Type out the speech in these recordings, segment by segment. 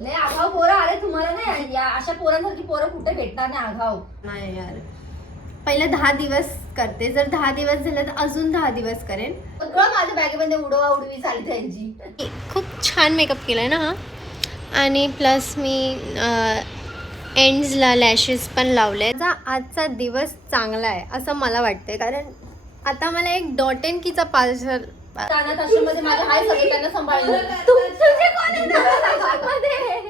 नाही आघाव पोरं आले तुम्हाला नाही, या अशा पोरांसारखी पोरं कुठे भेटणार नाही आघाव. नाही यार, पहिले 10 दिवस करते, जर 10 दिवस झाले तर अजून 10 दिवस करेन. सगळं माझ्या बॅगेमध्ये उडवा उडवी चालली त्यांची. खूप छान मेकअप केलाय ना हा. आणि प्लस मी एंड्सला लॅशेस पण लावले. आजचा दिवस चांगला आहे असं मला वाटतंय, कारण आता मला एक डॉट एंड कीचा पार्सल अनाथ आश्रममध्ये माझे हाय सगळे, त्यांना सांभाळलं.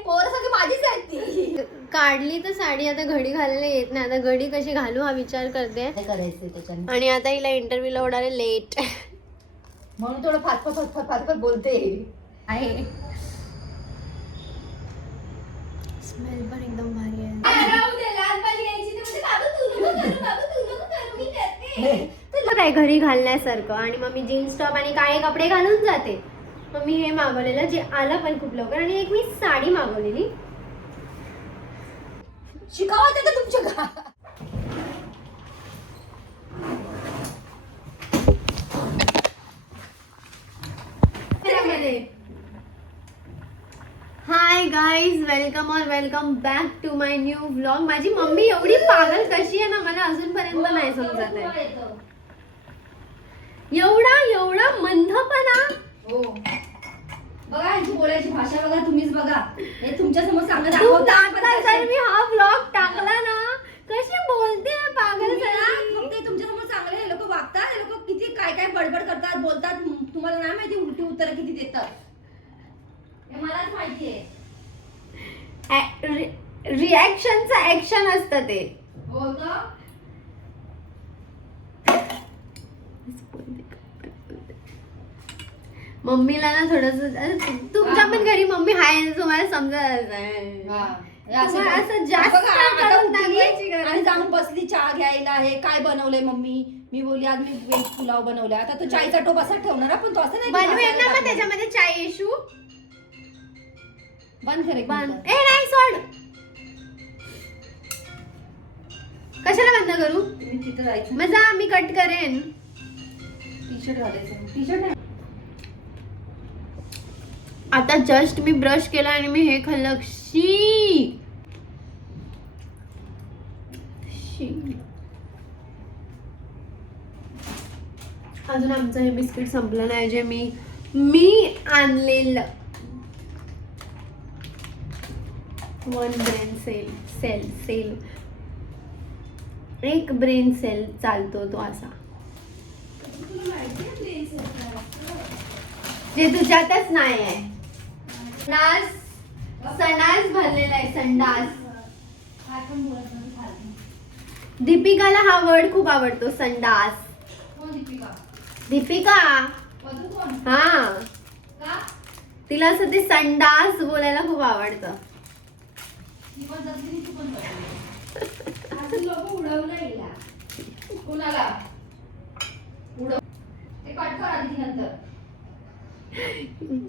पोरं सगळी माझीच आहेत ती. काढली तर साडी आता घडी घालायला येत नाही. आता घडी कशी घालू हा विचार करते. काय करायचंय त्याच्याने, आणि आता हिला इंटरव्ह्यूला उडाले लेट, म्हणून थोडं फाटफट बोलते आहे. स्मेल पण एकदम भारी आहे. काय घरी घालण्यासारखं. आणि मग मी जीन्स टॉप आणि काळे कपडे घालून जाते. मग मी हे मागवलेलं जे आलं पण खूप लवकर. आणि एक मी साडी मागवलेली. शिकावं ते तुमच्या घरात. Hi guys, welcome back to my new vlog. माझी मम्मी एवढी पागल कशी आहे ना, मला अजूनपर्यंत नाही समजत आहे. एवढा मंदपणा. हो बघा यांची बोलायची भाषा बघा, तुम्हीच बघा. हे तुमच्या समोर सांगत जर मी हा व्लॉग टाकला ना, कशी बोलते पागल ते तुमच्या समोर चांगले हे लोक वागतात. हे लोक किती काय काय बडबड करतात, बोलतात. तुम्हाला नाही माहिती उलटी उत्तर किती देतात, हे मलाच माहिती आहे. रिॲक्शनचं ऍक्शन असतं ते. हो का? मम्मीला ना थोडस, तुमच्या पण घरी मम्मी हाय तुम्हाला समजत असं जास्त आणि जाऊन बसली चहा घ्यायला. हे काय बनवलंय मम्मी? मी बोलली आज मी व्हेज पुलाव बनवलाय. आता तो चायचा टोप असा ठेवणार, पण तो असं नाही बनवेल ना मग त्याच्यामध्ये चाय इशू बंद करे. ए नाही सोड, कशाला बंद करू? तुम्ही तिथं जायचं, मग जा, मी कट करेन. टी शर्ट घालायचं. टी शर्ट नाही, आता जस्ट मी ब्रश केला आणि मी हे खाल्लं. शी अजून आमचं हे बिस्किट संपलं नाही, जे मी आणलेलं. 1 ब्रेन सेल एक ब्रेन सेल चालतो तो असा, जे तुझ्यातच नाही आहे. संडास भरलेला आहे, संडास. दीपिकाला हा वर्ड खूप आवडतो, संडास. दीपिका हा, तिला असं ते संडास बोलायला खूप आवडतं.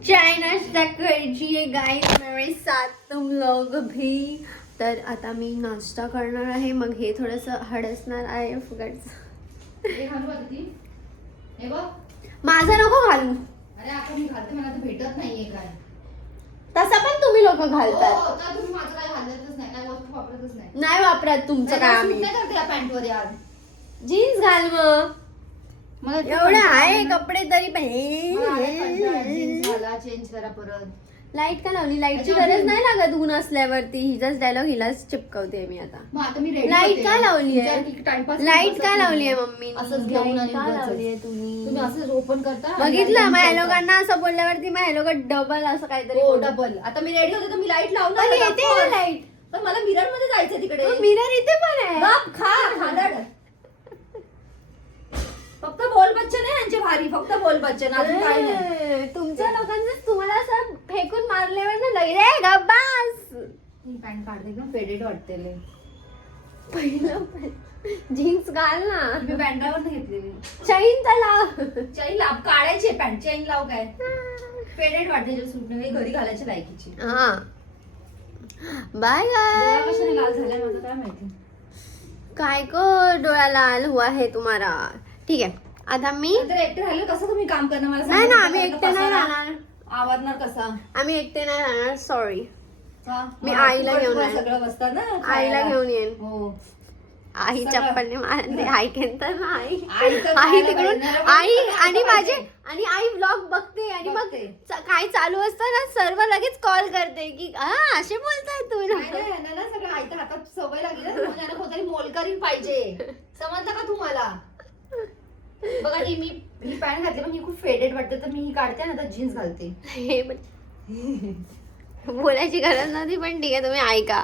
चाय नाश्ता कीजिए गाइस मेरे साथ तुम लोग भी. तर आता मी नाश्ता करणार आहे, मग हे थोडंसं हडसणार आहे फुकटचं. माझं नको घालू. अरे आता मी घालते, मला तर भेटत नाहीये काय. तसं पण तुम्ही लोक घालतात. हो, तुम्ही माझं काय घालतच नाही, काय वस्तू वापरतच नाही. नाही वापरत तुमचं काय. आम्ही नाही करते या पॅन्ट वर यार. जीन्स घाल मग. मला एवढे आहे कपडे तरी पण जीन्स घाला, चेंज करा परत. लाईट का लावली? लाईटची गरज नाही लागत ऊन असल्यावरती. हिचाच डायलॉग हिलाच चिपकवते मी आता. मग आता मी रेडी. लाईट का लावली आहे? टाइमपास. लाईट का लावली आहे मम्मी? असंच घेऊन आणि का उगाचच. लावली आहे तुम्ही? तुम्ही असंच ओपन करता. बघितलं मग ह्या लोकांना असं बोलल्यावरती मग ह्या लोक डबल असं काहीतरी हो बोलतात. डबल. आता मी रेडी होते तर मी लाईट लावून पण येते ना लाईट. पण मला मिरर मध्ये जायचं तिकडे. मिरर इथे पण आहे. बाप खा हादड. फक्त बोल बच्चन आहे यांचे भारी, फक्त बोल बच्चन, अजून काय नाही. तुमच्या लोकांचं तुम्हाला असं फेकून मारल्यावर ना लगेच गब्बास. ही पॅन्ट काढते एकदम फेडेड वाटते लय. पहिलं जीन्स घाल ना. मी बँड्रावर घेतलेली. चैन तर लाव. चैन लाव, काढायची पॅन्ट, चैन लाव काय. फेडेड वाटते जो सूट नाही, घरी घालायची लायकीची. हा बाय डोळा गाय. कशाने लाल झालाय माझं काय माहिती. काय को डोळा लाल हुआ है तुम्हारा. ठीक आहे, आता मी तर एकटे राहिले कसं तुम्ही काम करणार मला नाही ना, सांगा. आम्ही एकटे नाही राहणार. आवरणार कसा? आम्ही एकटे नाही राहणार. सॉरी. मी आईला घेऊन येईन. सगळं बसतं ना आईला घेऊन येईन. हो आई चप्पलने मारते. आई केंतर ना आई तर आई खायला तिकडून पाहिजे. आई आणि पाहिजे. माझे आणि आई ब्लॉग बघते आणि मग बघते. काय चालू असतं ना सर्व लगेच कॉल करते की हा असे बोलताय तुम्ही काय लोकं. नाही, यांना ना सगळं आयत्या हातात सवय लागली ना, म्हणून यांना कोणतरी मोलकरीण पाहिजे. समजलं का तुम्हाला? बघा ही मी पॅन्ट घातली पण ही खूप फेडेड वाटते, तर मी ही काढते ना तर जीन्स घालते. हे पण बोलायची गरज नव्हती पण ठीक आहे तुम्ही ऐका.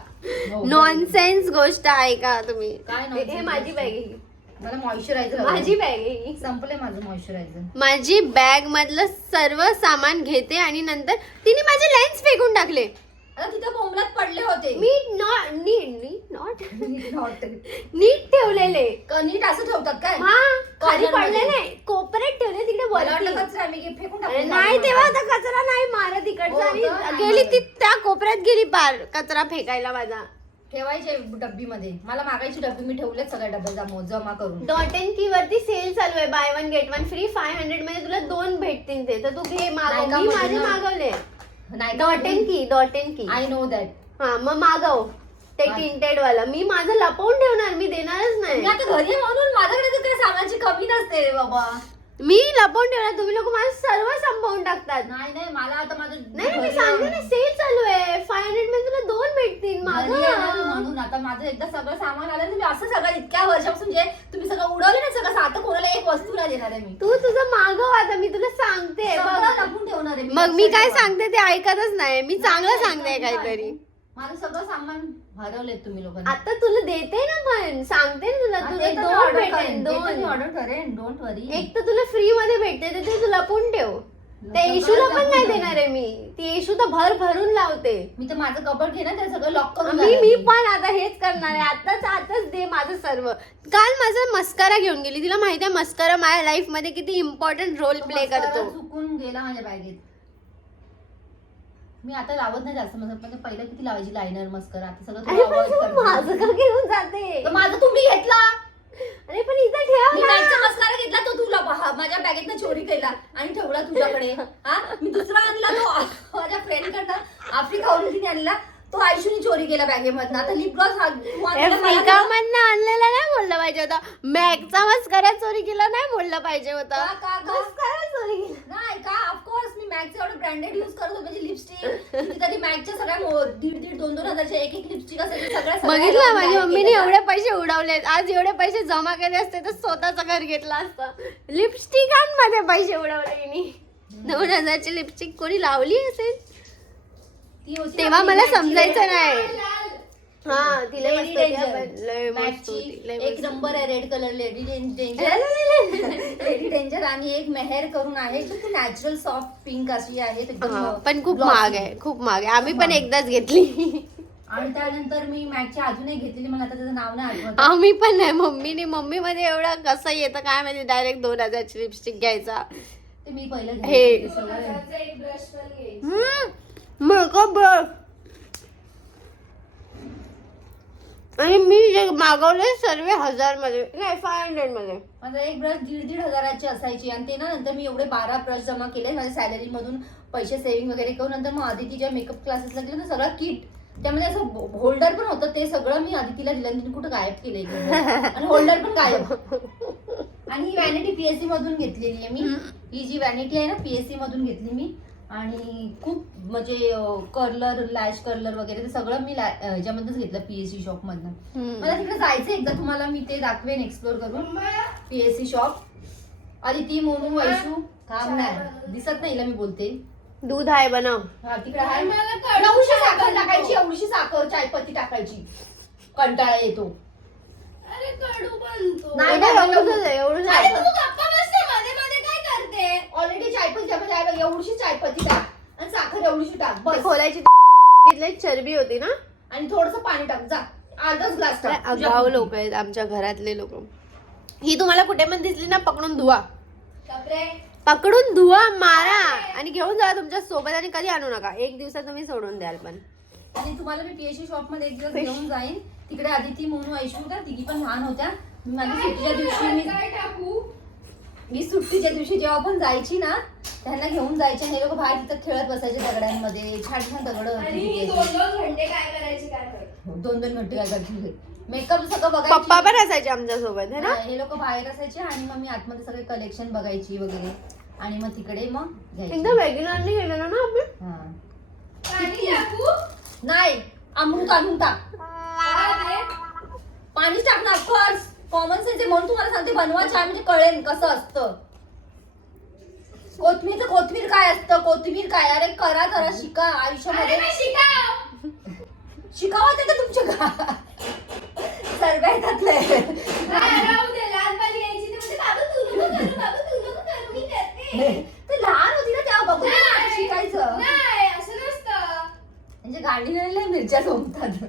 हो, नॉनसेन्स गोष्ट ऐका तुम्ही. काय हे nonsense माझी गोष्ट? बॅग आहे. मला मॉइश्चरायझर माझी बॅग आहे ही. संपलंय माझं मॉइश्चरायझर. माझी बॅग मधलं सर्व सामान घेते आणि नंतर तिने माझे लेन्स फेकून टाकले. आता तिथे बोंबलात पडले होते. Me not Not. नीट ठेवलेले. नीट असं ठेवतात काय? हा खाली Corner पडले मध्ये. नाही कोपऱ्यात ठेवले तिकडे मला वाटलं वरती. कचरा मी फेकून अरे टाकला. नाही तेव्हा आता कचरा नाही मारत इकडचा हो आणि का? नाही गेली ती मारत. त्या कोपऱ्यात गेली पार कचरा फेकायला माझा. ठेवायचे डब्बीमध्ये. मला मागायची डब्बी मी ठेवलेत सगळ्या डब्या जमा करून. डॉट एन की वरती सेल चालू आहे by one get one free 500 मध्ये तुला 2 भेटतील ते तर तू घे मागव. नाही का मी म्हणून माझे ना. मागवले नाही डॉट एन की आय नो दॅट. हा मग मागव ते हा. टिंटेड वाला. मी माझं लपवून ठेवणार मी देणारच नाही. मी आता घरी आहे म्हणून माझ्याकडे तर काही सामानाची कमी नसते रे बाबा. मी लपवून ठेवणार तुम्ही लोक माझं सर्व संपवून टाकतात. नाही नाही मला आता माझं नाही मी घरी सांगते आहे. ना सेल चालू आहे 500 मध्ये तुला 2 भेटतील घरी आहे ना मागव. म्हणून आता माझं एकदा सगळं सामान आलं तुम्ही असं सगळं इतक्या वर्षापासून जे तुम्ही सगळं उडवले ना सगळं आता कोणाला एक वस्तू नाही देणार आहे मी. तू तुझं मागव आता मी तुला सांगते सगळं बघ. लपून ठेवणार आहे मग मी लक्षात काय ठेवा. सांगते ते ऐकतच नाही. मी चांगलं नाही, सांगते नाही, काहीतरी. माझं सगळं सामान हरवलेत तुम्ही लोकांनी. आता तुला देते ना पण सांगते ना तुला हा, तुझं ते तर मी 2 order भेटेल करेन. ते तर मी 2. ऑर्डर करेन डोंट वरी. एक तर तुला फ्री मध्ये भेटते तर ते तू लपून ठेव. ते सगळं येशूला पण लपून नाही ठेव. देणार आहे मी. ती येशू तर भरून लावते. मी तर माझं कबड घे ना ते सगळं लॉक करून मी घालेन. पण आता हेच करणार आहे. आताच दे माझं सर्व. काल माझा मस्कारा घेऊन गेली. तिला माहिती आहे मस्कारा माझ्या लाईफ मध्ये किती इम्पॉर्टंट रोल प्ले मस्कारा करतो. चुकून गेला माझ्या बॅगेत. मी आता लावत नाही जास्त मग पण पहिलं किती लावायची लायनर मस्करा आता सगळं अरे थोडं avoid पण करते. माझं का घेऊन जाते. तर माझं तुम्ही घेतला. अरे पण इथं ठेव मी ना. बॅगचा मस्कारा घेतला तो तुला माझ्या बॅगेतनं चोरी केला आणि ठेवला तुझ्याकडे. हा मी दुसरा आणला तो माझ्या फ्रेंड कडनं आफ्रिकावरून तिने आणला तो आयुष्यनी चोरी केला बॅगेमधनं. आता लिप ग्लॉस फ्लिकामधनं आणलेला नाही बोललं पाहिजे होता. मॅगचा मस्करा चोरी केला नाही बोललं पाहिजे होता. मस्करा चोरी केला. नाही का ऑफकोर्स मी मॅगचं एवढं ब्रँडेड युज करत होते म्हणजे लिपस्टिक तरी मॅगच्या सगळ्या 1,500-2,000 हजारच्या एक लिपस्टिक असेल सगळ्या बघितलं माझी मम्मीने एवढे पैसे उडवलेत. आज एवढे पैसे जमा केले असते तर स्वतःचं घर घेतलं असतं. लिपस्टिकांमध्ये पैसे उडवले मी. 2,000ची लिपस्टिक कोणी लावली असेल तेव्हा मला समजायचं नाही. हा तिला मस्त होती हा, पण लय मस्त होती, लय एक मस्त नंबर आहे red colour lady danger. Lady danger आणि एक मेहर करून आहे ती नॅचरल सॉफ्ट पिंक अशी आहे होती. एकदम हा, पण खूप glossy. महाग आहे खूप महाग आहे. आम्ही पण एकदाच घेतली. आणि त्यानंतर मी मॅगची अजून एक घेतलेली मला आता त्याचं नाव नाही आठवत. आम्ही पण नाही. मम्मी मध्ये एवढं कसं येतं काय माहिती डायरेक्ट 2,000ची लिपस्टिक घ्यायचा. ते मी पहिलं हे. घेतलं सगळं. मेकअप ब्रश आणि मी जे मागवले सर्व 1000 मध्ये नाही 500 मध्ये. माझा एक ब्रश 1,500 हजाराची असायची आणि ते ना नंतर मी एवढे 12 ब्रश जमा केले माझ्या सॅलरी मधून पैसे सेव्हिंग वगैरे करून. नंतर मग आदितीच्या मेकअप क्लासेसला गेले ना सगळं किट त्यामध्ये असं होल्डर पण होतं ते सगळं मी आदितीला दिलं आणि तिने कुठं गायब केलंय आणि होल्डर पण गायब. आणि ही व्हॅनिटी पीएससी मधून घेतलेली आहे मी. ही जी व्हॅनिटी आहे ना पीएससी मधून घेतली मी. आणि खूप म्हणजे कर्लर लॅश कर्लर वगैरे ते सगळं मी ह्याच्यामधूनच घेतलं पीएससी शॉप मधनं. मला तिकडे जायचं एकदा तुम्हाला मी ते दाखवेन एक्सप्लोर करून पीएससी शॉप. आदिती मोनू वैशू थांब नाही दिसत नाही मी बोलते. दूध आहे बनव. हा तिकडे आहे. एवढीशी साखर टाकायची एवढीशी साखर चायपत्ती टाकायची कंटाळा येतो. अरे कडू बनतो. नाही, नाही, नाही, एवढंच आहे, एवढंच आहे. अरे तू गप्पा बसते मध्ये मध्ये काय करते? ऑलरेडी चायपत्ती त्यामध्ये आहे बघ एवढीशी चायपत्ती टाक आणि साखर एवढीशी टाक ते बस. खोलायची तिथले चरबी होती ना. आणि थोडस पाणी टाक जा अर्धाच ग्लास टाक. अगाऊ लोक आहेत आमच्या घरातले लोक. ही तुम्हाला कुठे पण दिसली ना पकडून धुवा. कपडे पकडून धुवा मारा आणि घेऊन जा तुमच्या सोबत आणि कधी आणू नका. एक दिवसात तुम्ही सोडून द्याल. पण आणि तुम्हाला मी पीएससी शॉप मध्ये एक दिवस घेऊन जाईन. तिकडे आदिती मोनू ऐशू होत्या तिघी पण लहान होत्या. मी माझ्या सुट्टीच्या दिवशी काय टाकू? मी सुट्टीच्या दिवशी जेव्हा पण जायची ना त्यांना घेऊन जायचे. हे लोक बाहेर तिथं खेळत बसायचे दगडांमध्ये. छान छान दगड आणि ही 2-2 घंटे काय करायची काय माहिती. 2-2 घंटे काय करतील. मेकअप सगळं बघायची. पप्पा पण असायचे आमच्या सोबत है ना. हे लोक बाहेर असायचे आणि मग मी आतमध्ये सगळे कलेक्शन बघायची वगैरे आणि मग तिकडे मग घ्यायची. एकदम रेग्युलरली गेलेलो ना आपण. हा. पाणी टाकू? नाही अमृत आणून टाक. काय ते? पाणी टाकणार ऑफकोर्स. कॉमन सेन्स आहे म्हणून तुम्हाला सांगते बनवा छान म्हणजे कळेल कसं असतं. कोथमीर काय असतं. कोथमीर काय अरे करा जरा शिका आयुष्यामध्ये. अरे मग शिकाव. शिकावं ते तर तुमच्या सर्व येतातले. नाही, राहू दे. लहानपणी यायची ते म्हणजे बाबा तू नको करू, बाबा तू नको करू, मी करते. ते लहान होती ना तेव्हा बघून नाही. शिकायचं. नाही, असं नसतं. म्हणजे गांडीला मिरच्या झोपतात.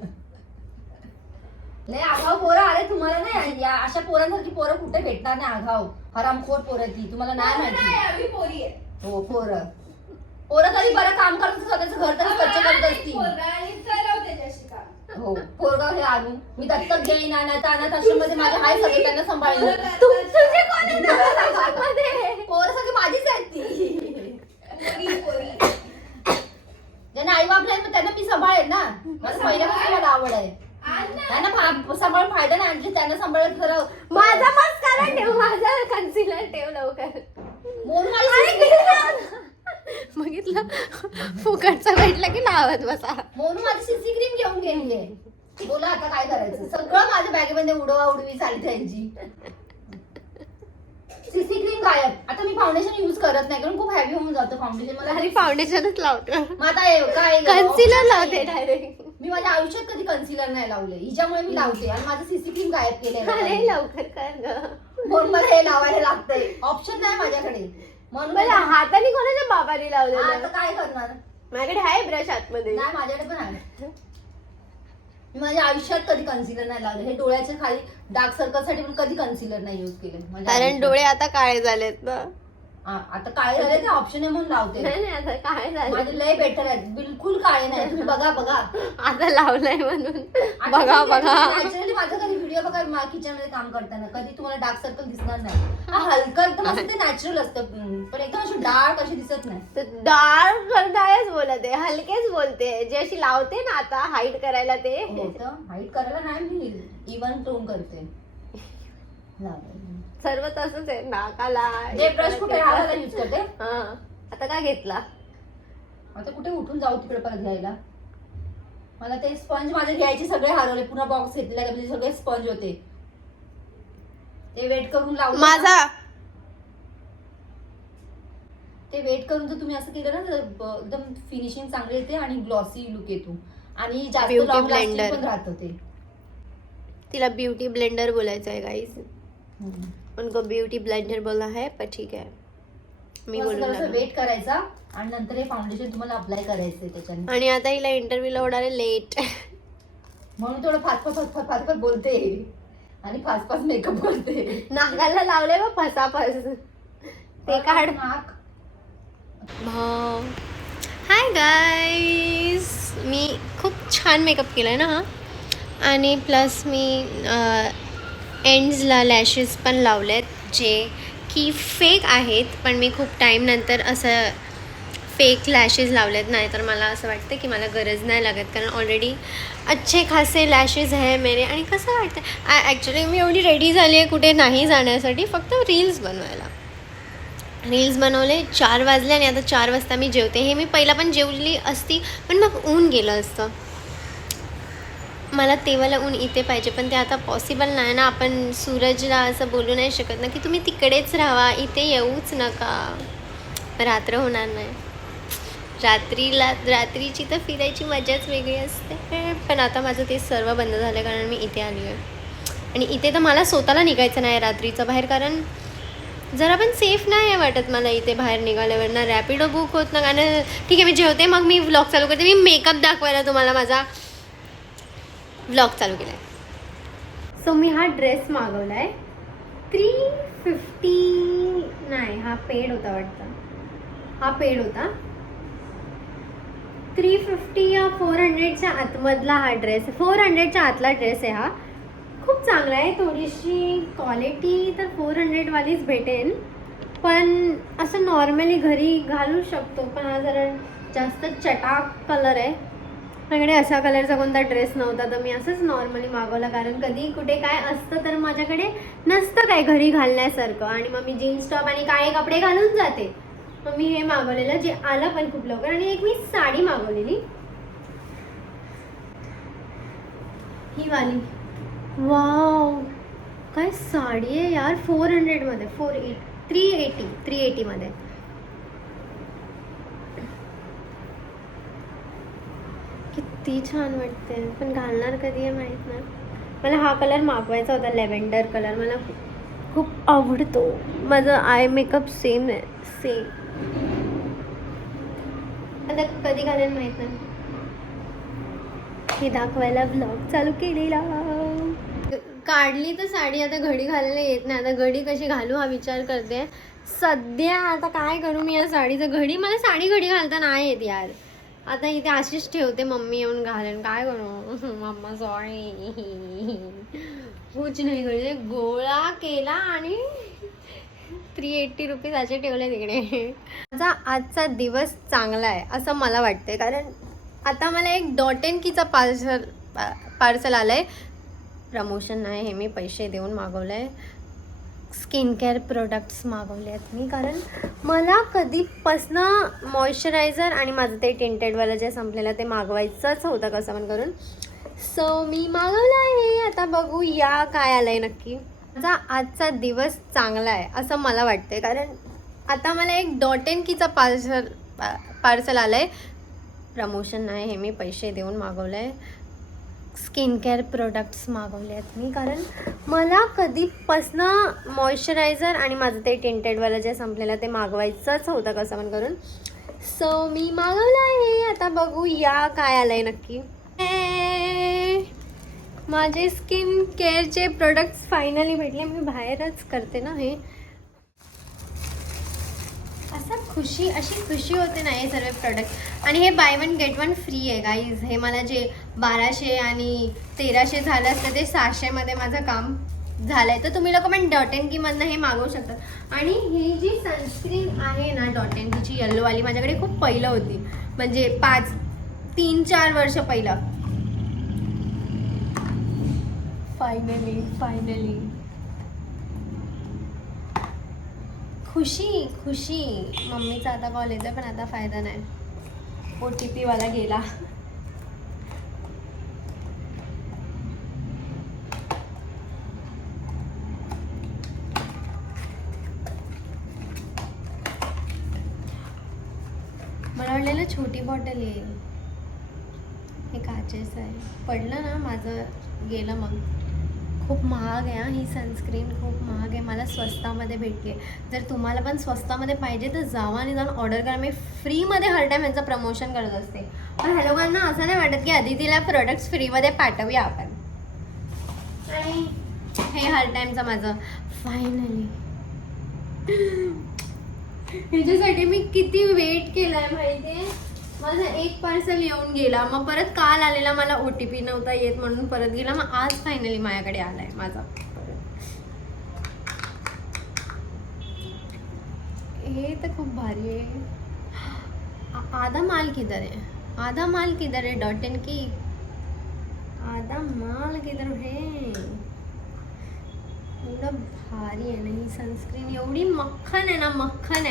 लय आगाव पोरं आले तुम्हाला नाही. या अशा पोरांसारखी पोरं कुठे भेटणार नाही. आगाव हरामखोर पोरं ती तुम्हाला नाही माहिती. नाही, आम्ही पोरी आहे. हो पोरं तरी बरं काम करत स्वतःचं घर तरी स्वच्छ करत असती. पोरगा आणि चालव त्याच्याशी काम. हो पोरगाव हे आणू मी दत्तक घेईन. अनाथ आश्रम मध्ये माझे हाय सगळे त्यांना सांभाळलं. तुझे कोण आहे नावामध्ये? पोरं सगळी माझीच आहेत ती. पोरी. ज्यांना आई बाप नाही मग त्यांना मी सांभाळेन ना. माझं पहिल्यापासून मला आवड आहे. आण ना. त्यांना सांभाळून फायदा नाही. आणखी त्यांना सांभाळत जरा माझा मस्कारा ठेव, माझा कन्सिलर ठेव लवकर. म्हणून माझी बघितलं फुकटचा भेटला की लावत बसा. म्हणून माझी सीसी क्रीम घेऊन गेली आहे. बोला आता काय करायचं. सगळं माझ्या बॅगेमध्ये उडवा उडवी चालली त्यांची. सीसी क्रीम गायब. आता मी फाउंडेशन युज करत नाही कारण खूप हेवी होऊन जातं फाउंडेशन मला. अरे फाउंडेशनच लावतो, मग आता काय कन्सिलर लावते डायरेक्ट. मी माझ्या आयुष्यात कधी कन्सिलर नाही लावले. हिच्यामुळे मी लावते आणि माझं सीसी क्रीम गायब अरे केलंय. लवकर कर ग. म्हणून मला हे लावायला लागतंय. ऑप्शन नाही माझ्याकडे. म्हणून मला हाताने कोणाच्या बाबाने आता लावलेलं. काय करणार. माझ्याकडे आहे ब्रश आतमध्ये. नाही माझ्याकडे पण आहे. मी माझ्या आयुष्यात कधी कन्सिलर नाही लावलं. हे डोळ्याच्या खाली डार्क सर्कल साठी पण कधी कन्सिलर नाही युज केलं माझ्या कारण आयुष्यात. डोळे आता काळे झालेत ना. आता काळे झाले ते ऑप्शन आहे म्हणून लावते. नाही नाही, आता काळे झाले. माझे लय बेटर आहेत. बिलकुल काळे नाही. तुम्ही बघा आता लावलंय म्हणून बघा बघा. ऍक्च्युअली माझं कधी व्हिडिओ बघा किचन मध्ये काम करताना कधी तुम्हाला डार्क सर्कल दिसणार नाही. हलकं एकदम असं ते नॅचरल असतं पण एकदम अशी डार्क अशी दिसत नाही. डार्क करतायच बोलते, हलकेच बोलते. जे अशी लावते ना आता हाईट करायला ते. हाईट करायला नाही मी इव्हन टोन करते. सर्व तसंच आहे नाकाला. जे ब्रश कुठे राहायला युज करते. हा आता काय घेतला. आता कुठे उठून जाऊ तिकडे परत घ्यायला. मला ते स्पंज माझे घ्यायचे सगळे हरवले. पुन्हा बॉक्स घेतलेला म्हणजे सगळे स्पंज होते ते वेट करून लावलं माझा. ते वेट करून तर तुम्ही असं केलं ना तर एकदम फिनिशिंग चांगली येते आणि ग्लॉसी लुक येतो आणि जास्त Beauty लॉंग लास्टिंग blender. पण राहतं ते. तिला ब्यूटी ब्लेंडर बोलायचं आहे गाइस. उनको ब्यूटी ब्लेंडर बोलना है पर ठीक है मी बोलून लागलो. वेट करायचा आणि नंतर हे फाउंडेशन तुम्हाला अप्लाय करायचंय त्याच्याने. आणि आता हिला इंटरव्ह्यूला होणार आहे लेट म्हणून थोडं फास्ट बोलते आणि फास्ट मेकअप बोलते. नाकाला लावले बा फसाफस ते काढ. नाक हाय गाईज, मी खूप छान मेकअप केला आहे ना हा. आणि प्लस मी एंड्सला लॅशेस पण लावलेत जे की फेक आहेत. पण मी खूप टाईम नंतर असं फेक लॅशेस लावलेत. नाही तर मला असं वाटतं की मला गरज नाही लागत कारण ऑलरेडी अच्छे खासे लॅशेस आहे मेरे. आणि कसं वाटतं ॲक्च्युली मी एवढी रेडी झाली आहे कुठे नाही जाण्यासाठी, फक्त रील्स बनवायला. रील्स बनवले 4 वाजले आणि आता 4 वाजता मी जेवते. हे मी पहिला पण जेवली असती पण मग ऊन गेलं असतं. मला तेव्हाला ऊन इथे पाहिजे पण ते आता पॉसिबल नाही ना. आपण सूरजला असं बोलू नाही शकत ना की तुम्ही तिकडेच राहा, इथे येऊच नका. रात्र होणार नाही. रात्रीची तर फिरायची मजाच वेगळी असते. पण आता माझं ते सर्व बंद झालं कारण मी इथे आली आहे. आणि इथे तर मला स्वतःला निघायचं नाही रात्रीचं बाहेर कारण जरा पण सेफ नाही आहे वाटत मला इथे बाहेर निघाल्यावर. ना रॅपिडो बुक होत ना. आणि ठीक आहे मी जेवते मग मी व्लॉग चालू करते. मी मेकअप दाखवायला तुम्हाला माझा व्लॉग चालू केला आहे. सो मी हा ड्रेस मागवला आहे 350 नाही हा पेड होता वाटतं. हा पेड होता 350 या 400च्या आतमधला हा ड्रेस. 400च्या आतला ड्रेस आहे हा. खूप चांगला आहे. थोडीशी क्वालिटी तर 400 वालीच भेटेल पण असं नॉर्मली घरी घालू शकतो, पण हा जरा जास्त चटाक कलर आहे. माझ्याकडे अशा कलरचा कोणता ड्रेस नव्हता, तर मी असंच नॉर्मली मागवला, कारण कधी कुठे काय असतं तर माझ्याकडे नसतं काय घरी घालण्यासारखं, आणि मग मी जीन्स टॉप आणि काळे कपडे घालून जाते. मग मी हे मागवलेलं, जे आलं पण खूप लवकर. आणि एक मी साडी मागवलेली, ही वाली. वाव, काय साडी आहे यार, 400 मध्ये, 380 मध्ये. किती छान वाटते, पण घालणार कधी आहे माहित नाही. मला हा कलर मागवायचा होता, लॅव्हेंडर कलर. मला खूप आवडतो. माझं आय मेकअप सेम आहे, सेम. आता कधी घालेल माहित नाही. हे दाखवायला ब्लॉग चालू केलेला. काढली तर साडी, आता घडी घालायला येत नाही. आता घडी कशी घालू हा विचार करते सध्या. आता काय करू मी या साडीचं घडी, मला साडी घडी घालता नाही येत यार. आता इथे अशीच ठेवते, मम्मी येऊन घालेन. काय करू मम्मा, सॉरी. कुछ नाही करू. गोळा केला आणि 380 रुपीज असे ठेवले तिकडे. माझा आजचा दिवस चांगला आहे असं मला वाटते, कारण आता मला एक डॉट एंड कीचा पार्सल आलं आहे. प्रमोशन नाही, हे मी पैसे देऊन मागवलं आहे. स्किन केअर प्रोडक्ट्स मागवले आहेत मी, कारण मला कधीपासनं मॉइश्चरायझर आणि माझं ते टिंटेडवालं जे संपलेलं ते मागवायचंच होतं कसं पण करून. सो मी मागवलं आहे. आता बघू या काय आलं आहे नक्की. माझा आजचा दिवस चांगला आहे असं मला वाटते, कारण आता मला एक डॉट एंड कीचा पार्सल आलं आहे. प्रमोशन नाही, हे मी पैसे देऊन मागवलं आहे. स्किन केअर प्रोडक्ट्स मागवले आहेत मी, कारण मला कधीपासनं मॉइश्चरायझर आणि माझं ते टिंटेडवालं जे संपलेलं ते मागवायचंच होतं कसं पण करून. सो मी मागवलं आहे. आता बघू या काय आलं आहे नक्की. माझे स्किन केअरचे प्रोडक्ट्स फायनली भेटले. मी बाहेरच करते ना हे. अशी खुशी होते ना हे सर्व प्रोडक्ट. आणि हे by one get one free आहे गाईज. हे मला जे 1200 आणि 1300 झालं असतं ते 600 मध्ये माझं काम झालंय. तर तुम्ही लोक पण डॉट एंड कीमधनं हे मागवू शकता. आणि ही जी सनस्क्रीन आहे ना डॉट एंड कीची येल्लोवाली, माझ्याकडे खूप पहिलं होती, म्हणजे 3-4 वर्ष पहिलं. फायनली खुशी. मम्मीचा आता कॉल येतोय, पण आता फायदा नाही, OTP वाला गेला. मला वाटलेलं छोटी बॉटल येईल, हे काचेचं आहे. पडलं ना माझं, गेलं. मग खूप महाग आहे ही सनस्क्रीन, खूप महाग आहे. मला स्वस्तामध्ये भेटली आहे. जर तुम्हाला पण स्वस्तामध्ये पाहिजे तर जावा आणि जाऊन ऑर्डर करा. मी फ्रीमध्ये हर टाईम यांचं प्रमोशन करत असते. पण ह्या लोकांना असं नाही वाटत की अदितीला प्रोडक्ट्स फ्रीमध्ये पाठवूया आपण. आणि हे हर टाईमचं माझं फायनली. ह्याच्यासाठी मी किती वेट केला आहे माहिती आहे. माझा एक पार्सल येऊन गेला, मग परत काल आलेला मला OTP नव्हता येत म्हणून परत गेला. मग आज फायनली माझ्याकडे आलाय माझा. हे तर खूप भारी आहे. आधा माल किधर है डॉट एंड की. आधा माल किधर है. एवढं भारी आहे ना ही सनस्क्रीन, एवढी मक्खन आहे ना,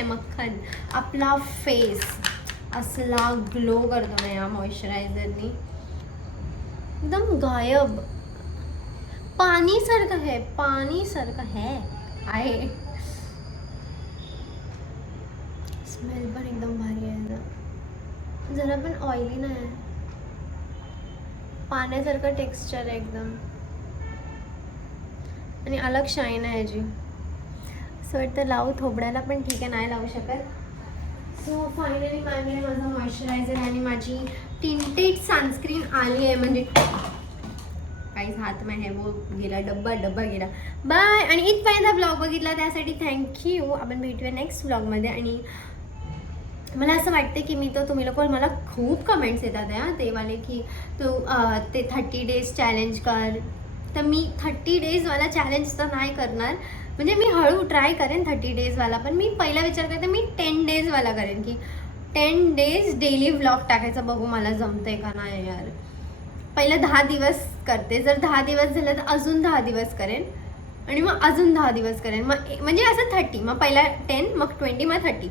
मक्खन. आपला फेस असला ग्लो करतो ना या मॉइश्चरायझरनी, एकदम गायब. पाणीसारखं आहे. स्मेल पण एकदम भारी आहे ना, जरा पण ऑइली नाही आहे. पाण्यासारखं टेक्स्चर आहे एकदम, आणि अलग शाईन आहे याची. असं वाटतं लावू थोबड्याला, पण ठीक आहे नाही लावू शकत. सो फायनली माझ्याकडे माझं मॉइश्चरायझर आणि माझी टिंटेड सनस्क्रीन आली आहे. म्हणजे काहीच हात में है वो गेला, डब्बा गेला. बाय. आणि इथपर्यंत ब्लॉग बघितला त्यासाठी थँक्यू. आपण भेटूया नेक्स्ट ब्लॉगमध्ये. आणि मला असं वाटतं की तुम्ही लोक, मला खूप कमेंट्स येतात ते वाले की तू ते 30 days चॅलेंज कर, तर मी 30 डेजवाला चॅलेंज तर नाही करणार, म्हणजे मी हळू ट्राय करेन 30 डेजवाला, पण मी पहिला विचार करते मी 10 डेजवाला करेन, की 10 डेज डेली व्लॉग टाकायचं, बघू मला जमतंय का नाही यार. पहिलं 10 दिवस करते, जर 10 दिवस झालं तर अजून 10 दिवस करेन, आणि मग अजून 10 दिवस करेन, मग म्हणजे असं 30, मग पहिला 10, मग 20, मग 30.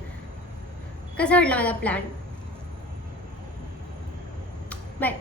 कसं वाटलं माझा प्लॅन? बाय.